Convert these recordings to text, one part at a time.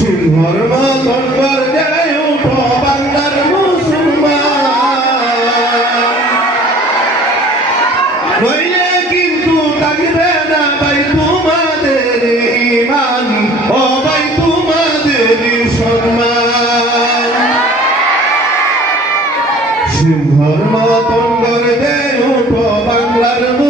সিংহর মতন গর্জায় উঠো বাংলার মুসলমান। নইলে কিন্তু থাকবে না ভাই তোমাদের ইমান। ও ভাই তোমাদের সম্মান সিংহর মতন গর্বে বাংলার মুসলমান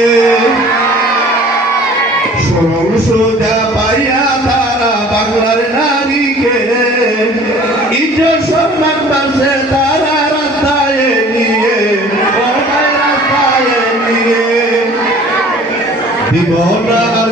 সোজা পাইয়া তারা বাংলার নারীকে ইজ্জত সম্মান পাশে তারা রাস্তায় নিয়ে রাস্তায় নিয়ে। দিব না আর